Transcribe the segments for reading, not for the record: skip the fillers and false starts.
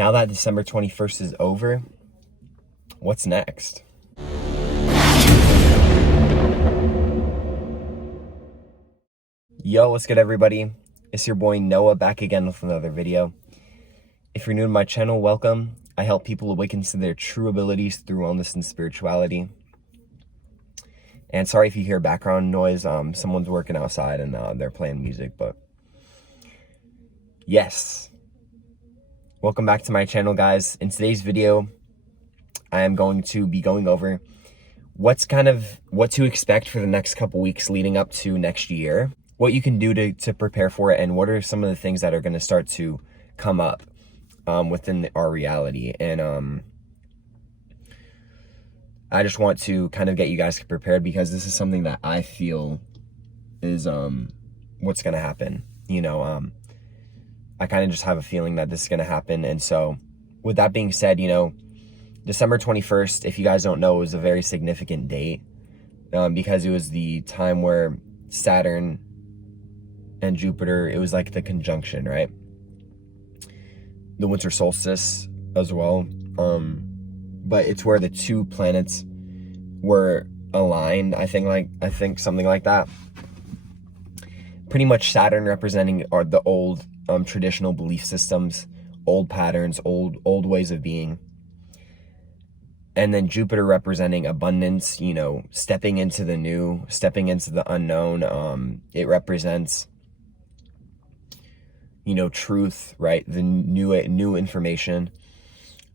now that December 21st is over, what's next? Yo, what's good, everybody? It's your boy Noah back again with another video. If you're new to my channel, welcome. I help people awaken to their true abilities through wellness and spirituality. And sorry if you hear background noise. Someone's working outside and they're playing music, but yes. Welcome back to my channel, guys. In today's video, I am going to be going over what to expect for the next couple weeks leading up to next year, what you can do to prepare for it, and what are some of the things that are going to start to come up within our reality. And I just want to kind of get you guys prepared, because this is something that I feel is what's going to happen. I kind of just have a feeling that this is going to happen. And so with that being said, December 21st, if you guys don't know, is a very significant date because it was the time where Saturn and Jupiter, it was like the conjunction, right? The winter solstice as well. But it's where the two planets were aligned, I think something like that. Pretty much Saturn representing are the old traditional belief systems, old patterns, old ways of being. And then Jupiter representing abundance, stepping into the new, stepping into the unknown. It represents, truth, right? The new information,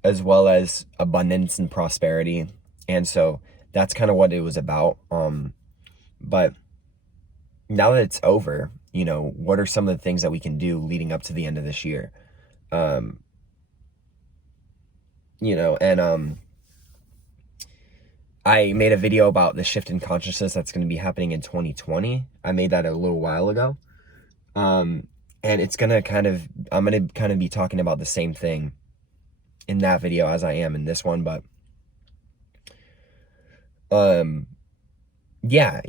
as well as abundance and prosperity. And so that's kind of what it was about. But now that it's over, what are some of the things that we can do leading up to the end of this year? I made a video about the shift in consciousness that's going to be happening in 2020. I made that a little while ago. And it's going to I'm going to be talking about the same thing in that video as I am in this one. But, yeah,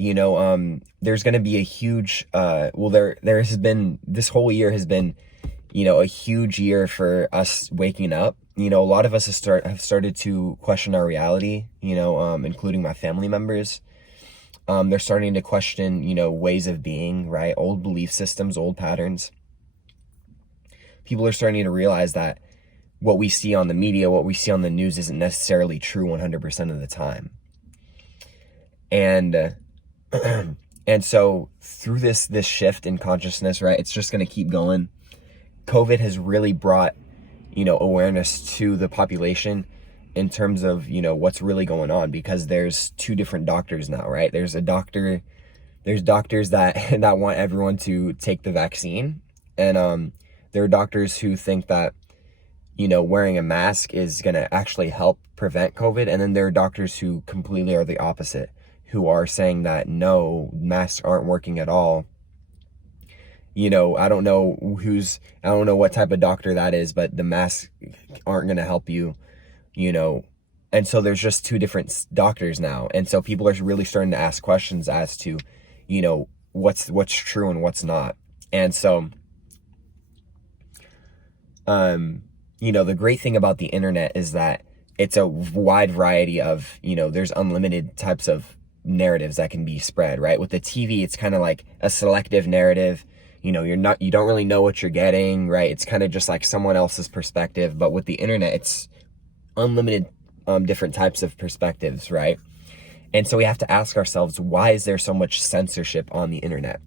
there's going to be a huge, there has been, this whole year has been, a huge year for us waking up. A lot of us have started to question our reality, including my family members. They're starting to question, ways of being, right? Old belief systems, old patterns. People are starting to realize that what we see on the media, what we see on the news isn't necessarily true 100% of the time. And, and so through this shift in consciousness, right, it's just going to keep going. COVID has really brought, awareness to the population in terms of, what's really going on, because there's two different doctors now, right? There's doctors that want everyone to take the vaccine. And, there are doctors who think that, wearing a mask is going to actually help prevent COVID. And then there are doctors who completely are the opposite, who are saying that no, masks aren't working at all. I don't know what type of doctor that is, but the masks aren't going to help you, and so there's just two different doctors now. And so people are really starting to ask questions as to, what's true and what's not. And so, the great thing about the internet is that it's a wide variety of, there's unlimited types of narratives that can be spread, right? With the TV, it's kind of like a selective narrative. You don't really know what you're getting, right? It's kind of just like someone else's perspective. But with the internet, it's unlimited different types of perspectives, right? And so we have to ask ourselves, why is there so much censorship on the internet,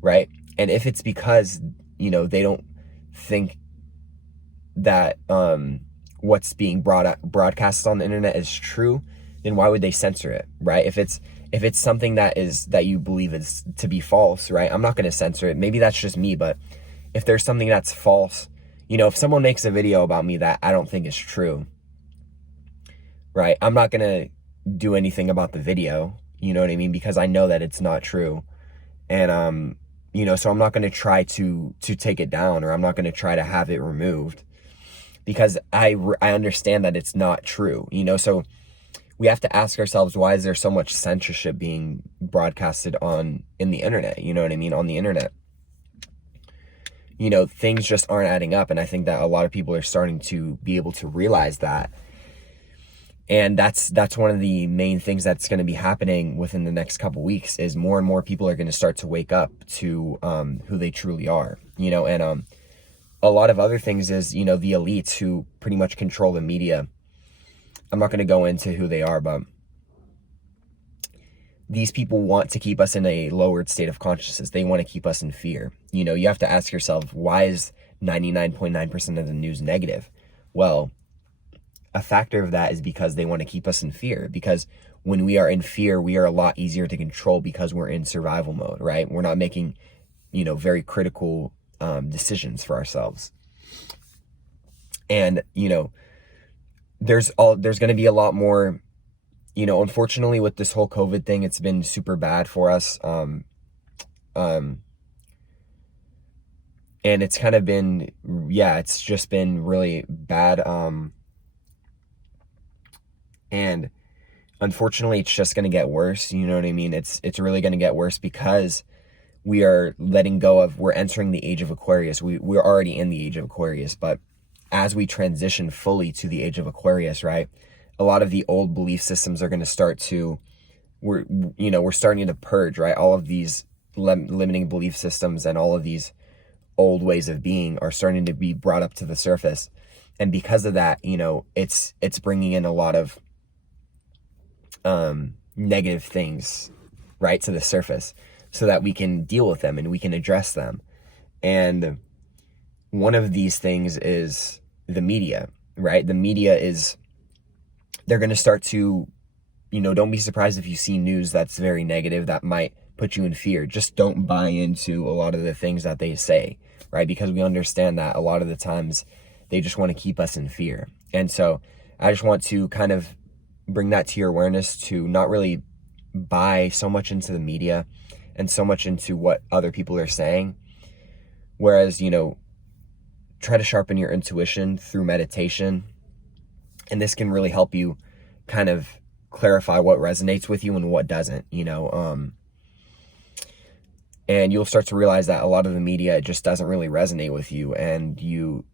right? And if it's because, they don't think that what's being broadcast on the internet is true, then why would they censor it, right? If it's something that you believe is to be false, right? I'm not going to censor it. Maybe that's just me, but if there's something that's false, if someone makes a video about me that I don't think is true, right? I'm not going to do anything about the video, you know what I mean? Because I know that it's not true. And, so I'm not going to try to take it down, or I'm not going to try to have it removed, because I understand that it's not true, so we have to ask ourselves, why is there so much censorship being broadcasted in the internet? You know what I mean? On the internet. things just aren't adding up. And I think that a lot of people are starting to be able to realize that. And that's one of the main things that's going to be happening within the next couple weeks, is more and more people are going to start to wake up to who they truly are, and a lot of other things is, the elites who pretty much control the media. I'm not going to go into who they are, but these people want to keep us in a lowered state of consciousness. They want to keep us in fear. You have to ask yourself, why is 99.9% of the news negative? Well, a factor of that is because they want to keep us in fear, because when we are in fear, we are a lot easier to control because we're in survival mode, right? We're not making, very critical decisions for ourselves. And, there's going to be a lot more, unfortunately with this whole COVID thing, it's been super bad for us. And it's kind of been, it's just been really bad. And unfortunately, it's just going to get worse. You know what I mean? It's really going to get worse because we are letting go of, we're entering the age of Aquarius. We're already in the age of Aquarius, but as we transition fully to the age of Aquarius, right? A lot of the old belief systems are going to start to, we're starting to purge, right? All of these limiting belief systems and all of these old ways of being are starting to be brought up to the surface. And because of that, it's bringing in a lot of negative things, right, to the surface, so that we can deal with them and we can address them. And one of these things is the media, right? The media is, they're going to start to, don't be surprised if you see news that's very negative that might put you in fear. Just don't buy into a lot of the things that they say, right? Because we understand that a lot of the times they just want to keep us in fear. And so I just want to kind of bring that to your awareness, to not really buy so much into the media and so much into what other people are saying. Whereas, try to sharpen your intuition through meditation. And this can really help you kind of clarify what resonates with you and what doesn't, and you'll start to realize that a lot of the media just doesn't really resonate with you. And you'll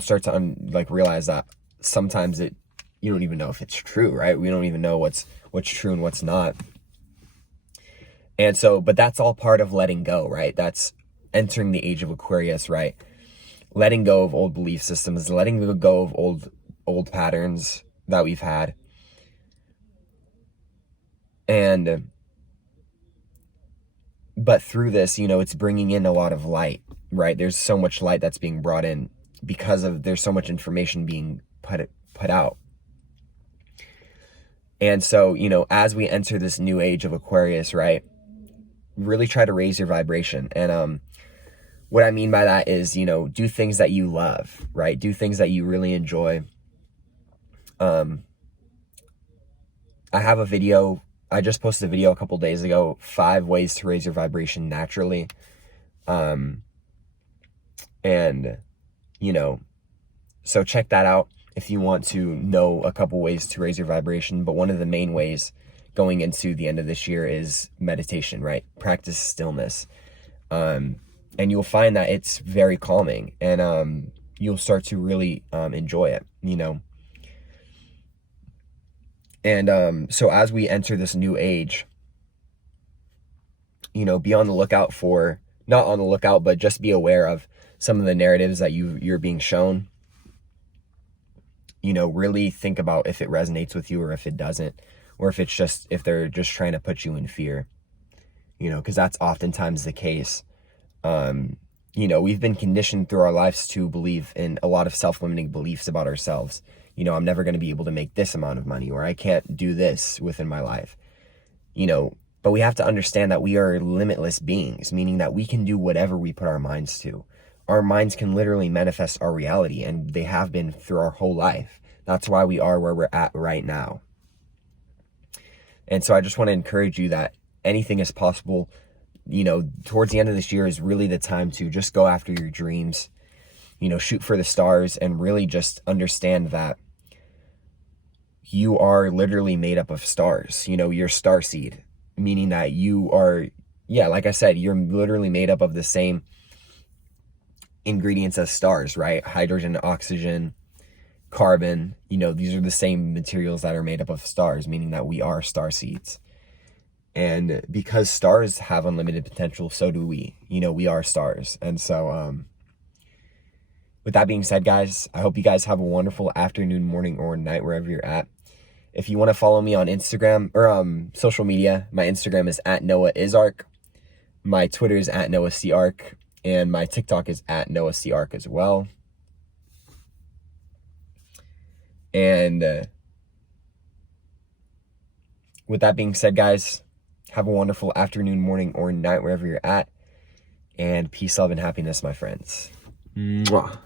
start to realize that sometimes you don't even know if it's true, right? We don't even know what's true and what's not. And so, but that's all part of letting go, right? That's entering the age of Aquarius, right? Letting go of old belief systems, letting go of old patterns that we've had. And, but through this, it's bringing in a lot of light, right? There's so much light that's being brought in because there's so much information being put out. And so, as we enter this new age of Aquarius, right, really try to raise your vibration. And what I mean by that is, do things that you love, right? Do things that you really enjoy. I have a video, I just posted a video a couple days ago, 5 ways to raise your vibration naturally. And, so check that out if you want to know a couple ways to raise your vibration. But one of the main ways going into the end of this year is meditation, right? Practice stillness. And you'll find that it's very calming, and you'll start to really enjoy it, And so as we enter this new age, be on the lookout for, not on the lookout, but just be aware of some of the narratives that you're being shown. Really think about if it resonates with you or if it doesn't, or if they're just trying to put you in fear, because that's oftentimes the case. We've been conditioned through our lives to believe in a lot of self-limiting beliefs about ourselves. I'm never going to be able to make this amount of money, or I can't do this within my life, but we have to understand that we are limitless beings, meaning that we can do whatever we put our minds to. Our minds can literally manifest our reality, and they have been through our whole life. That's why we are where we're at right now. And so I just want to encourage you that anything is possible. Towards the end of this year is really the time to just go after your dreams, shoot for the stars, and really just understand that you are literally made up of stars. You're star seed, meaning that you are, like I said, you're literally made up of the same ingredients as stars, right? Hydrogen, oxygen, carbon, these are the same materials that are made up of stars, meaning that we are star seeds. And because stars have unlimited potential, so do we. We are stars. And so, with that being said, guys, I hope you guys have a wonderful afternoon, morning, or night, wherever you're at. If you want to follow me on Instagram or social media, my Instagram is @NoahIsArk. My Twitter is @NoahCArk. And my TikTok is @NoahCArk as well. And with that being said, guys, have a wonderful afternoon, morning, or night, wherever you're at. And peace, love, and happiness, my friends. Mwah.